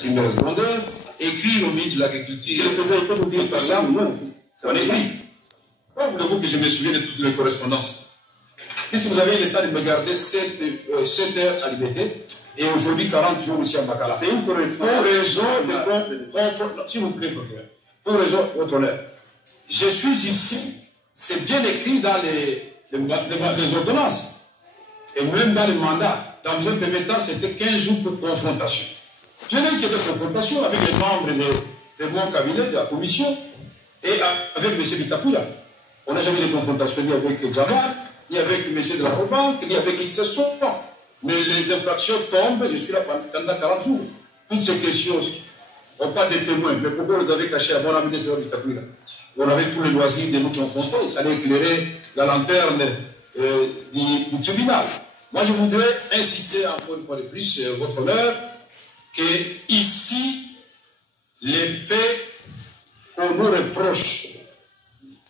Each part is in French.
primaire secondaire, écrit au ministre de l'Agriculture. On écrit. Pourquoi voulez-vous que je me souvienne de toutes les correspondances? Puisque vous avez le temps de me garder 7 heures à liberté, et aujourd'hui 40 jours ici à Makala. C'est une raison de s'il vous plaît, pour raison, votre honneur. Je suis ici, c'est bien écrit dans les ordonnances, et même dans les mandats. Dans un premier temps, c'était 15 jours pour confrontation. Je n'ai que de confrontation avec les membres de mon cabinet, de la commission, et avec M. Bitakula. On n'a jamais de confrontation ni avec Djamar, ni avec M. de la Banque, ni avec XSO. Mais les infractions tombent, je suis là pendant 40 jours. Toutes ces questions n'ont pas de témoins. Mais pourquoi vous avez caché à mon ami de Bitakula? On avait tous les loisirs de nous confronter, ça allait éclairer la lanterne du tribunal. Moi, je voudrais insister encore une fois de plus, votre honneur, que ici, les faits qu'on nous reproche,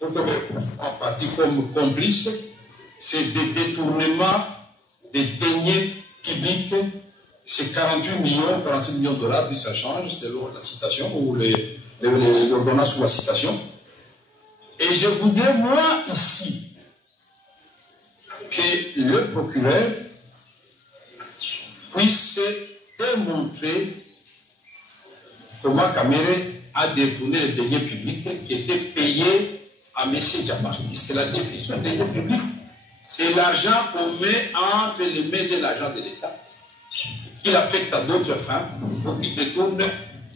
en partie comme complices, c'est des détournements des deniers publics, c'est 48 millions, 46 millions de dollars, puis ça change selon la citation, ou l'ordonnance ou la citation. Et je voudrais, moi, ici, que le procureur puisse démontrer comment Kamere a détourné les deniers publics qui étaient payés à M. Djamar. Puisque la définition des deniers publics, c'est l'argent qu'on met entre les mains de l'agent de l'État, qu'il affecte à d'autres fins, ou qu'il détourne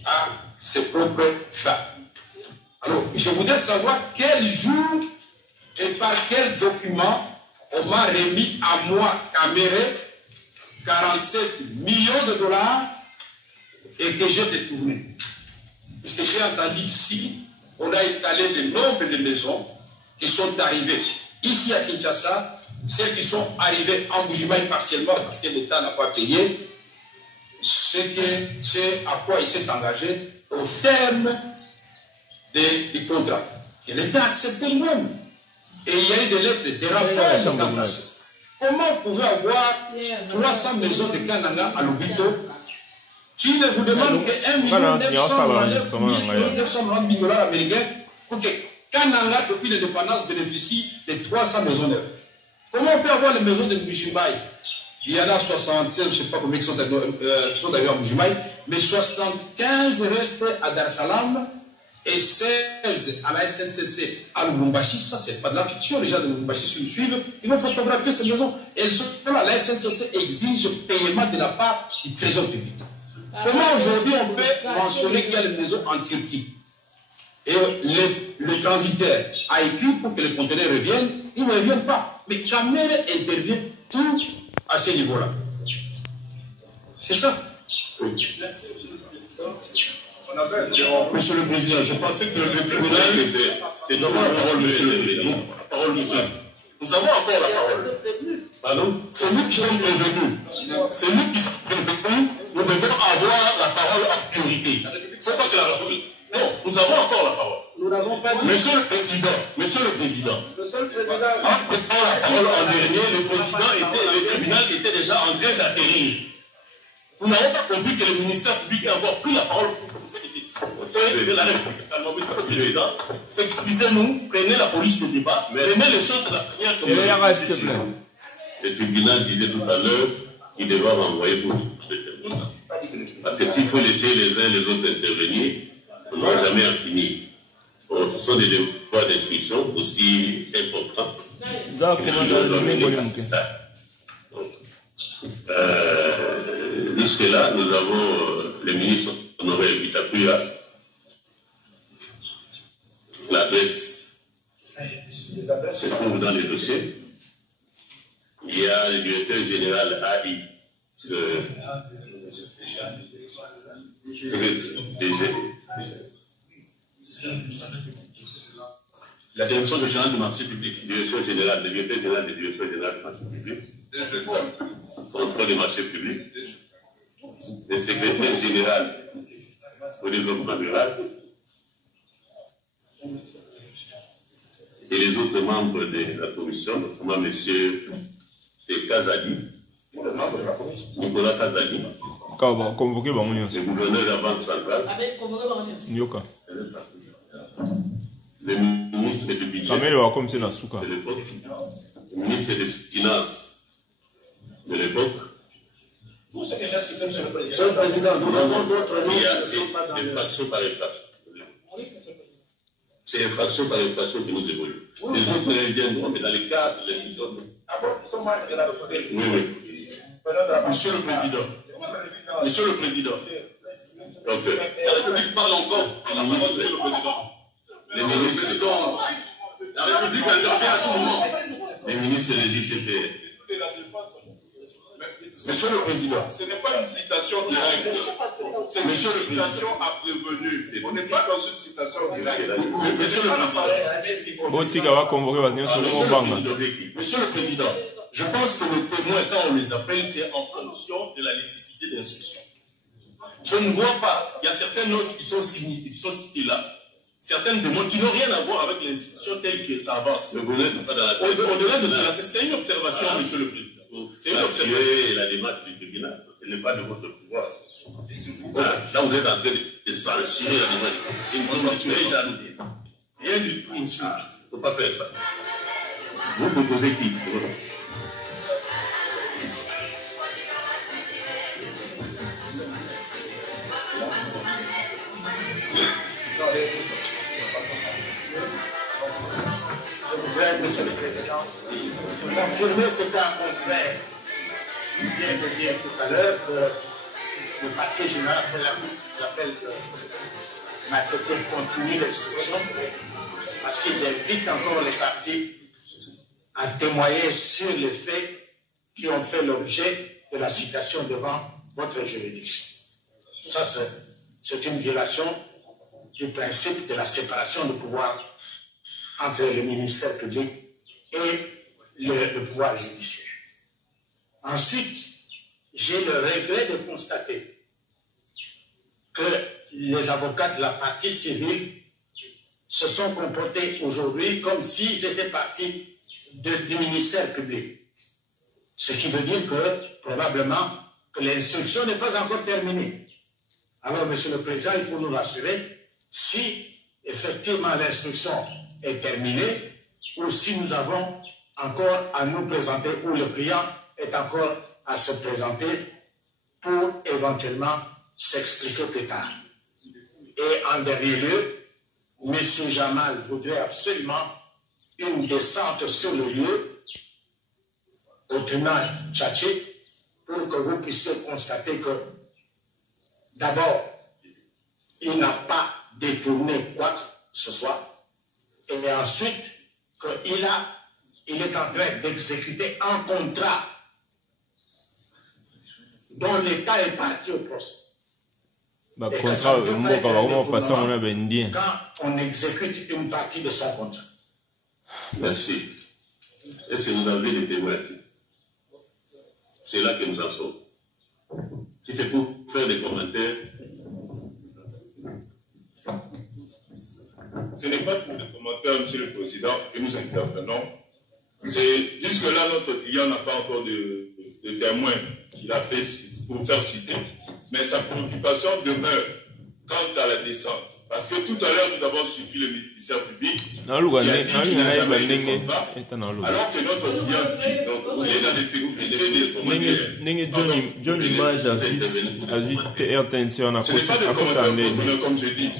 à ses propres fins. Alors, je voudrais savoir quel jour et par quel document on m'a remis à moi, Kamere, 47 millions de dollars et que j'ai détourné. Parce que j'ai entendu ici, on a étalé le nombre de maisons qui sont arrivées ici à Kinshasa, celles qui sont arrivées en Bujimaï partiellement parce que l'État n'a pas payé, c'est à quoi il s'est engagé au terme du contrat. Et l'État a accepté lui-même. Et il y a eu des lettres, des rapports. Comment vous pouvez avoir 300 maisons de Kananga à l'hôpital? Tu ne vous demandes que 1,990 millions $ américains pour que Kananga, depuis l'indépendance, bénéficie de 300 maisons neuves. Comment on peut avoir les maisons de Bujimaï? Il y en a 76, je ne sais pas combien qui sont d'ailleurs à Bujimaï, mais 75 restent à Dar es Salaam et 16 à la SNCC à Lubumbashi. Ça, c'est pas de la fiction. Les gens de Lubumbashi, si nous suivent, ils vont photographier ces maisons. Elles sont là. La SNCC exige paiement de la part du trésor public. Comment aujourd'hui on peut mentionner qu'il y a des maisons en Turquie et le transitaire a écrit pour que les conteneurs reviennent, ils ne reviennent pas. Mais Kamere intervient tout à ce niveau-là. C'est ça. Oui. Merci, Monsieur le Président. Je pensais que le tribunal, c'est dans la parole, Monsieur le Président. La parole, monsieur. Nous avons encore la parole. Pardon? C'est nous qui sommes prévenus. C'est nous qui sommes prévenus. Nous devons avoir la parole en priorité. C'est pas que la République. Non, nous avons encore la parole. Nous n'avons pas dit. Monsieur le Président. En prenant la parole en dernier, le tribunal était déjà en train d'atterrir. Nous n'avons pas compris que le ministère public a encore pris la parole pour faire des décisions. La République, c'est que disait-nous, prenez la police de débat, prenez les choses de la première communauté. Le tribunal disait tout à l'heure qu'il devait envoyer pour déterminer. Parce que s'il faut laisser les uns et les autres intervenir, on n'aura jamais à finir. Bon, ce sont des devoirs d'instruction aussi importants. Jusque-là, nous avons le ministre Honoré Bitakula, l'adresse se trouve dans les dossiers. Il y a le directeur général AI, la direction générale du marché public, direction générale, le directeur général de la direction générale du marché public, contrôle des marchés publics, le secrétaire général au développement rural et les autres membres de la commission, notamment M. Kazadi, le membre de la commission. Nicolas Kazali. Convoqué par Mounios. Le gouverneur de la Banque centrale. Avec convoqué par Mounios. Nyoka. Le ministre du budget. Kamele wa comme c'est Nasuka. De l'époque. Le ministre des Finances de l'époque. Tout ce que j'ai cité, monsieur le président. Monsieur le président, nous avons d'autres noms. Il y a des fractions par infraction. C'est infraction par infraction que nous évoluons. Les autres viendront, mais dans les cas de l'institution. Ah bon, ils sont moins de la Oui, oui. Monsieur le président. Monsieur le président. Donc, la République parle encore. Monsieur le président. Les ministres, la République intervient à tout moment. les ministres des ICT. Monsieur le président. Ce n'est pas une citation directe. C'est une citation à prévenir. On n'est pas dans une citation directe. Monsieur le président. Botika va convoquer par Mounios. Monsieur le président, je pense que les témoins, quand on les appelle, c'est en fonction de la nécessité d'instruction. Je ne vois pas, il y a certaines notes qui sont citées là, certaines demandes qui n'ont rien à voir avec l'instruction telle que ça avance. Au-delà de cela, c'est une observation, monsieur le président. C'est une observation. Et la démarche du tribunal, ce n'est pas de votre pouvoir. Là, vous êtes en train de censurer la démarche. Il faut censurer jamais. Rien du tout ici. Il ne faut pas faire ça. Vous proposez qui? Je voudrais, monsieur le président, confirmer ce qu'a confrère vient de dire tout à l'heure que le parquet général l'appel de Matete continue l'instruction parce qu'ils invitent encore les parties à témoigner sur les faits qui ont fait l'objet de la citation devant votre juridiction. Ça, c'est une violation du principe de la séparation de pouvoir entre le ministère public et le pouvoir judiciaire. Ensuite, j'ai le regret de constater que les avocats de la partie civile se sont comportés aujourd'hui comme s'ils étaient partis du ministère public. Ce qui veut dire que, probablement, que l'instruction n'est pas encore terminée. Alors, monsieur le président, il faut nous rassurer si, effectivement, l'instruction est terminée ou si nous avons encore à nous présenter ou le client est encore à se présenter pour éventuellement s'expliquer plus tard. Et en dernier lieu, M. Jamal voudrait absolument une descente sur le lieu au tribunal Tchatché pour que vous puissiez constater que d'abord, il n'a pas détourné quoi que ce soit, et ensuite qu'il est en train d'exécuter un contrat dont l'État est parti au procès. Bah, Et contrat, quand on exécute une partie de son contrat. Merci. Est-ce que vous avez des témoins ici? C'est là que nous en sommes. Si c'est pour faire des commentaires. Ce n'est pas pour des commentaires, monsieur le président, que nous intervenons. C'est jusque-là, notre client n'a pas encore de témoin qu'il a fait pour faire citer. Mais sa préoccupation demeure quant à la descente. Parce que tout à l'heure, nous avons suivi le ministère public qui a dit qu'il n'a jamais été contrat, alors que notre client dit qu'il est dans l'effectivité des commentaires. John Image a vu Ce n'est pas de commentaires, comme je dis.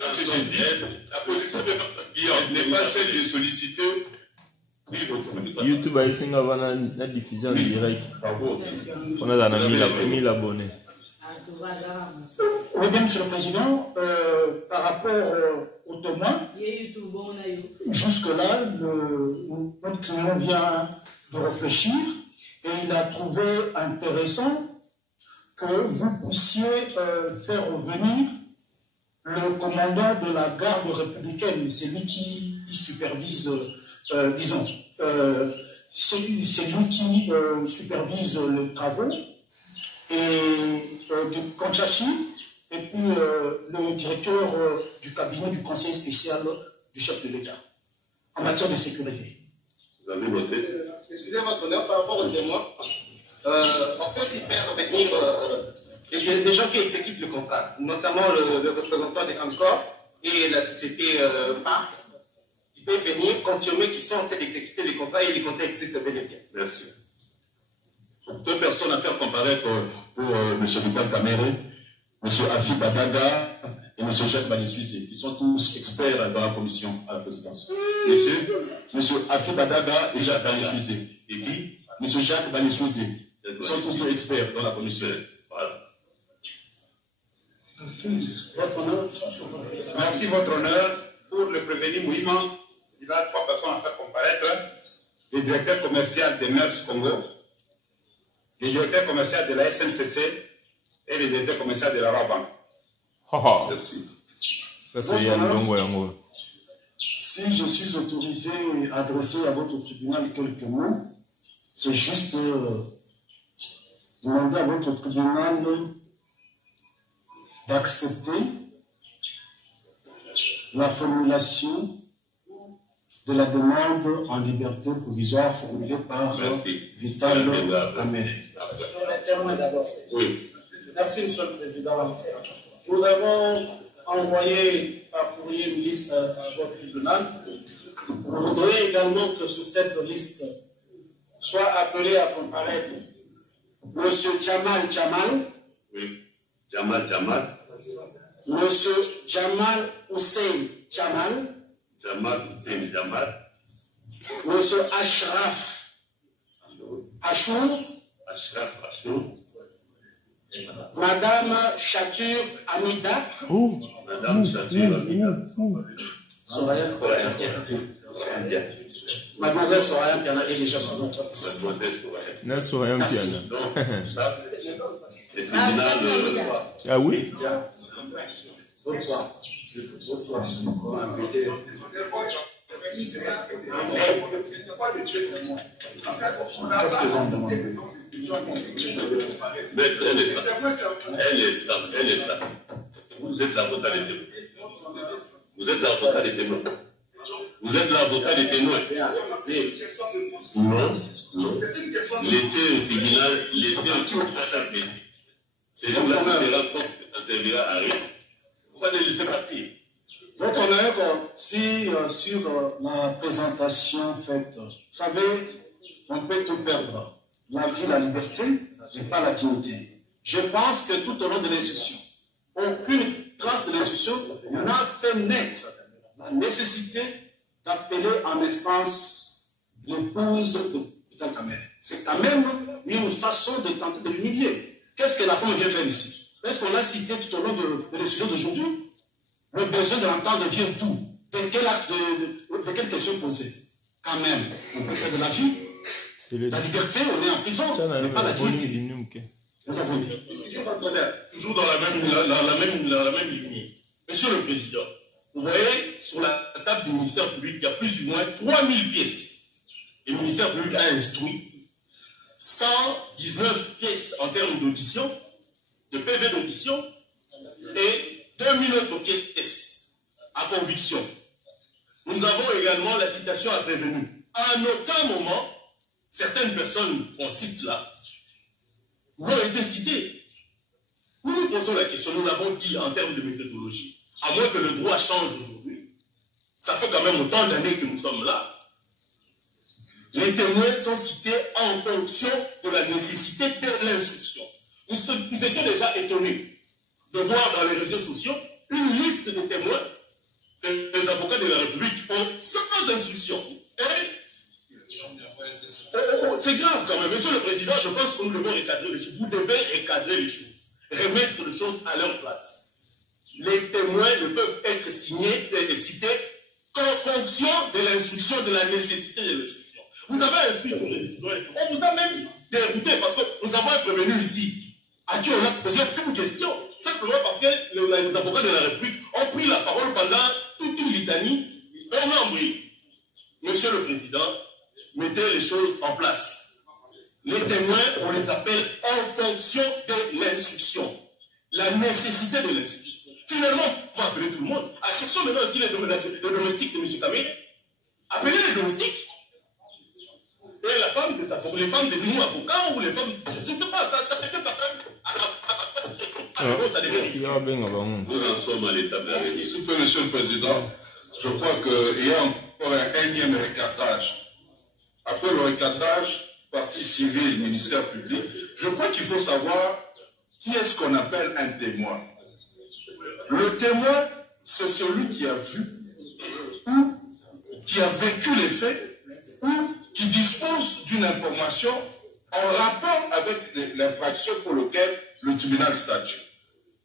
La position de notre client n'est pas celle de solliciter. YouTube a eu la diffusion en direct. On a 1000 abonnés. Oui, bien, monsieur le président, par rapport aux témoins, jusque-là, notre client vient de réfléchir et il a trouvé intéressant que vous puissiez faire revenir le commandant de la garde républicaine, c'est lui qui supervise, disons, c'est lui qui supervise les travaux, et de Konchachi, et puis le directeur du cabinet du conseil spécial du chef de l'État en matière de sécurité. Vous avez noté? Excusez-moi, par rapport au témoin, on peut aussi faire venir des gens qui exécutent le contrat, notamment le représentant des Encore et la société PAF. Ils peuvent venir confirmer qu'ils sont en train d'exécuter les contrats et les contrats existent bel et bien. Merci. 2 personnes à faire comparaître pour M. Vital Kamere, M. Afi Badaga et M. Jacques Banissuizé, qui sont tous experts dans la commission à la présidence. M. Afi Badaga et Jacques Banissuizé. Et qui? M. Jacques Banissuizé. Ils sont tous experts dans la commission. Voilà. Merci, votre honneur. Pour le prévenu Mouima, il a 3 personnes à faire comparaître. Le directeur commercial de MERS Congo, le directeur commercial de la SNCC et le directeur commercial de la Rabank. Merci. Si je suis autorisé à adresser à votre tribunal quelques mots, c'est juste demander à votre tribunal d'accepter la formulation de la demande en liberté provisoire formulée par Vital Kamere. Oui. Merci, Monsieur le Président. Nous avons envoyé par courrier une liste à votre tribunal. Nous voudrions également que sur cette liste soit appelé à comparaître M. Jamal Jamal. Oui. Jamal. M. Jamal Hussein Jamal. Jamal Hussein Jamal. M. Ashraf Achour. Madame Chatur Amida. Madame Chatur Amida. Mademoiselle Soraya Piana est déjà sur notre liste. Mademoiselle Soraya. Donc, ça, le tribunal. Ah oui? Maître, elle est ça. Vous êtes l'avocat des témoins. Vous êtes l'avocat des témoins. Vous êtes l'avocat des témoins. Non. Laissez au tribunal sa vie. C'est là que ça servira à rien. Pourquoi ne laisser partir? Votre honneur, si sur la présentation faite, vous savez, on peut tout perdre. La vie, la liberté, mais pas la dignité. Je pense que tout au long de l'instruction, aucune trace de l'instruction n'a fait naître la nécessité d'appeler en instance l'épouse de Vital Kamere. C'est quand même une façon de tenter de l'humilier. Qu'est-ce que la femme vient faire ici? Est-ce qu'on l'a cité tout au long de l'instruction d'aujourd'hui? Le besoin de l'entendre vient d'où? De quel acte, de quelle question posée? Quand même, on peut faire de la vie. La liberté, on est en prison, mais pas la dignité. Nous avons dit. Toujours dans la même lignée. Monsieur le Président, vous voyez, sur la table du ministère public, il y a plus ou moins 3000 pièces. Le ministère public a instruit 119 pièces en termes d'audition, de PV d'audition, et 2000 autres pièces à conviction. Nous avons également la citation à prévenu. À aucun moment, certaines personnes qu'on cite là n'ont été citées. Nous nous posons la question, nous l'avons dit en termes de méthodologie. À moins que le droit change aujourd'hui, ça fait quand même autant d'années que nous sommes là. Les témoins sont cités en fonction de la nécessité de l'instruction. Nous étions déjà étonnés de voir dans les réseaux sociaux une liste de témoins que les avocats de la République ont sans instruction. C'est grave quand même. Monsieur le Président, je pense que nous devons recadrer les choses. Vous devez recadrer les choses. Remettre les choses à leur place. Les témoins ne peuvent être cités qu'en fonction de l'instruction, de la nécessité de l'instruction. Vous avez instruit sur les témoins. On vous a même dérouté parce que nous avons un prévenu ici à qui on a posé une question. Simplement parce que les avocats de la République ont pris la parole pendant toute une litanie. On a embrouillé. Monsieur le Président, mettez les choses en place. Les témoins, on les appelle en fonction de l'instruction. La nécessité de l'instruction. Finalement, on va appeler tout le monde. Cherchons maintenant aussi les domestiques de M. Kamere. Appelez les domestiques. et la femme de sa femme, les femmes de nous avocats ou les femmes, je ne sais pas, ça devient pas Nous en sommes à l'étape d'avenir. Monsieur le Président, je crois qu'il y a encore un énième recadrage. Après le recadrage, partie civile, ministère public, je crois qu'il faut savoir qui est-ce qu'on appelle un témoin. Le témoin, c'est celui qui a vu ou qui a vécu les faits ou qui dispose d'une information en rapport avec l'infraction pour laquelle le tribunal statue.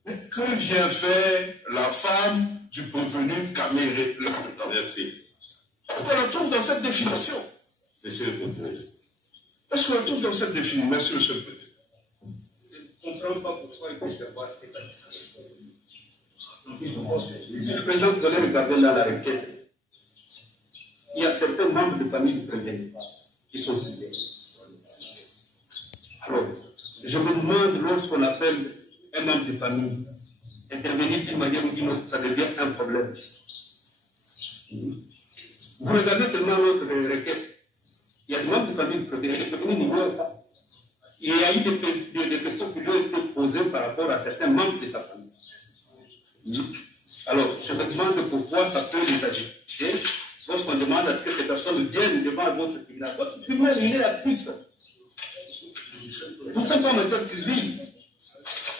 Mais que vient faire la femme du prévenu Caméré? Merci. Est-ce qu'on la trouve dans cette définition? Monsieur le Président. Est-ce qu'on la trouve dans cette définition? Merci, Monsieur le Président. Je ne comprends pas pourquoi il faut avoir cette attitude. Monsieur le Président, vous allez regarder là la requête. Il y a certains membres de famille du prévenu qui sont cités. Alors, je me demande, lorsqu'on appelle un membre de famille, intervenir d'une manière ou d'une autre, ça devient un problème. Vous regardez seulement notre requête. Il y a des membres de famille du prévenu, le prévenu n'y voit pas. Il y a eu des questions qui lui ont été posées par rapport à certains membres de sa famille. Alors, je me demande pourquoi ça peut les agiter lorsqu'on demande à ce que ces personnes viennent devant votre tribunal. Votre tribunal, il est actif. Tout ça en matière civile.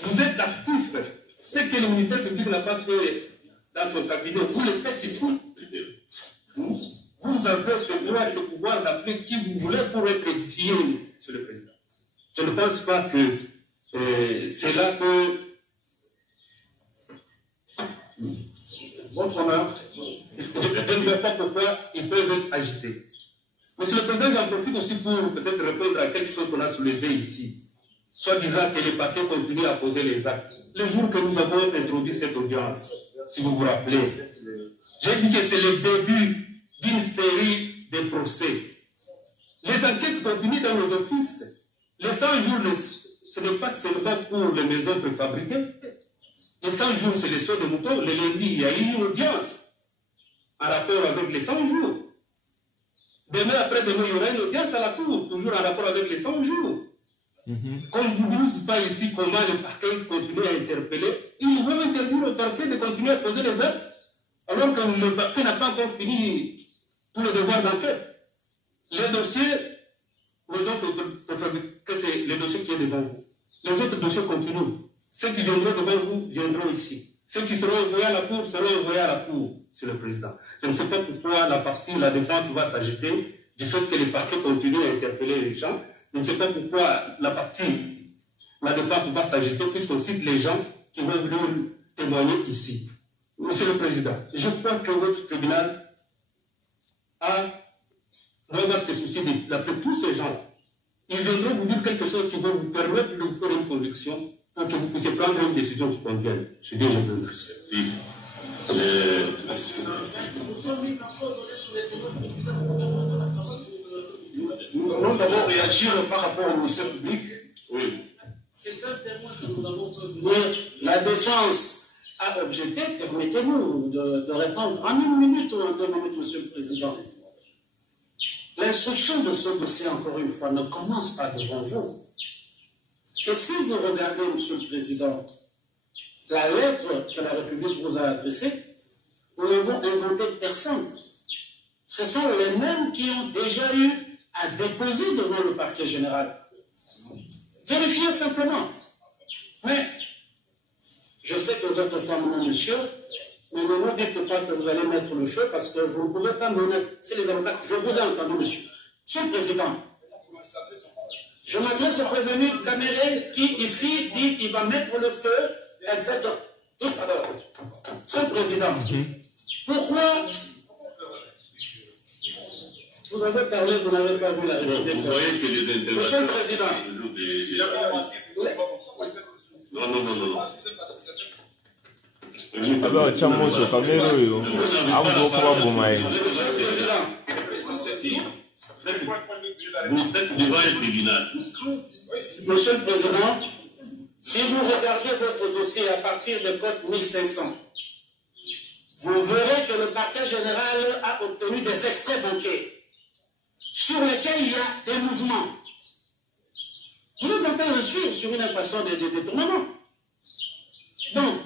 Vous êtes actif. Ce que le ministère public n'a pas fait dans son cabinet, vous le faites ici. Vous avez ce droit et ce pouvoir d'appeler qui vous voulez pour être édifié, Monsieur le Président. Je ne pense pas que c'est là que votre honneur, je ne vois pas pourquoi ils peuvent être agités. Monsieur le Président, j'en profite aussi pour peut-être répondre à quelque chose qu'on a soulevé ici. Soit disant que les parquets continuent à poser les actes. Le jour que nous avons introduit cette audience, si vous vous rappelez, j'ai dit que c'est le début d'une série de procès. Les enquêtes continuent dans nos offices. Les 100 jours, ce n'est pas seulement pour les maisons préfabriquées. Les 100 jours, c'est les sauts de moutons. Le lundi, il y a eu une audience en rapport avec les 100 jours. Demain, après-demain, il y aura une audience à la cour, toujours en rapport avec les 100 jours. Comme vous ne dites pas ici comment le parquet continue à interpeller, ils vont interdire au parquet de continuer à poser les actes, alors que le parquet n'a pas encore fini tout le devoir d'enquête. Les dossiers, les autres, c'est les dossiers qui sont devant vous. Les autres dossiers continuent. Ceux qui viendront devant vous viendront ici. Ceux qui seront envoyés à la cour seront envoyés à la cour, Monsieur le Président. Je ne sais pas pourquoi la défense va s'agiter du fait que les parquets continuent à interpeller les gens. Je ne sais pas pourquoi la défense va s'agiter puisqu'on cite les gens qui vont venir témoigner ici. Monsieur le Président, je crois que votre tribunal doit avoir ce souci d'appeler tous ces gens. Ils viendront vous dire quelque chose qui va vous permettre de vous faire une conviction pour que vous puissiez prendre une décision qui convienne. Je dis, je vous remercie. Nous devons réagir par rapport au ministère public. Oui. C'est un témoin que nous avons fait. La défense a objecté. Permettez-nous de répondre en 1 minute ou en 2 minutes, Monsieur le Président. L'instruction de ce dossier, encore une fois, ne commence pas devant vous. Et si vous regardez, Monsieur le Président, la lettre que la République vous a adressée, nous n'avons inventé personne. Ce sont les mêmes qui ont déjà eu à déposer devant le parquet général. Vérifiez simplement. Mais je sais que votre femme, non, monsieur, mais ne me dites pas que vous allez mettre le feu parce que vous ne pouvez pas menacer les avocats. Je vous ai entendu, monsieur. Monsieur le Président, je m'adresse au prévenu Caméré qui, ici, dit qu'il va mettre le feu, etc. Tout à l'heure. Monsieur le Président, pourquoi vous avez parlé, vous n'avez pas vu la réalité? Vous voyez que les interventions... Monsieur le Président, non. Alors, Chamoto, Kamero, Ambo, Kwabomae. Vous êtes devant un tribunal. Monsieur le Président, si vous regardez votre dossier à partir de code 1500, vous verrez que le parquet général a obtenu des extraits bancaires. sur lesquels il y a des mouvements. Vous êtes en train de suivre sur une façon de détournement. Donc,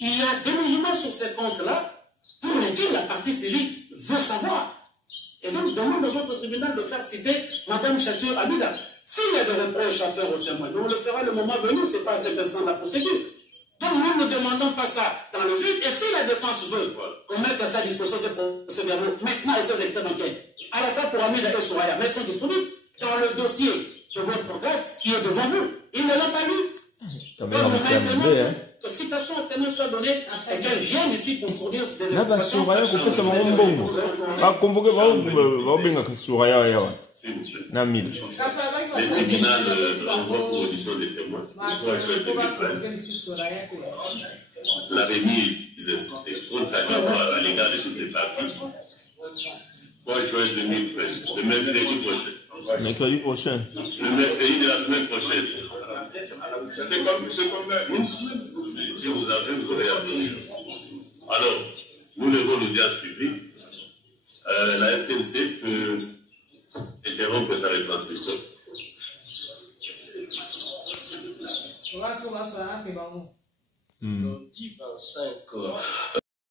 il y a des mouvements sur ces comptes-là pour lesquels la partie civile veut savoir. Et donc, demande à votre tribunal de faire citer Mme Chatur Abida. S'il y a des reproches à faire aux témoins, on le fera le moment venu, ce n'est pas à cet instant de la procédure. Donc, nous ne demandons pas ça dans le vide. Et si la défense veut qu'on mette à sa disposition ces procès-verbaux maintenant et ces extraits d'enquête, à la fois pour Amida et Souraya, mais ils sont disponibles dans le dossier de votre greffe qui est devant vous. Il ne l'a pas lu. Donc, maintenant, que si personne à témoin soit donnée et qu'elle vienne ici pour fournir des explications. Le tribunal renvoie pour audition des témoins. La remise est contradictoire à l'égard de toutes les parties. 3 juin 2020, le mercredi prochain. Mercredi prochain. Le mercredi de la semaine prochaine. C'est comme une semaine. Si vous avez, vous aurez appris. Alors, nous levons l'audience publique. La RTNC peut interrompre sa retransmission. Lundi 25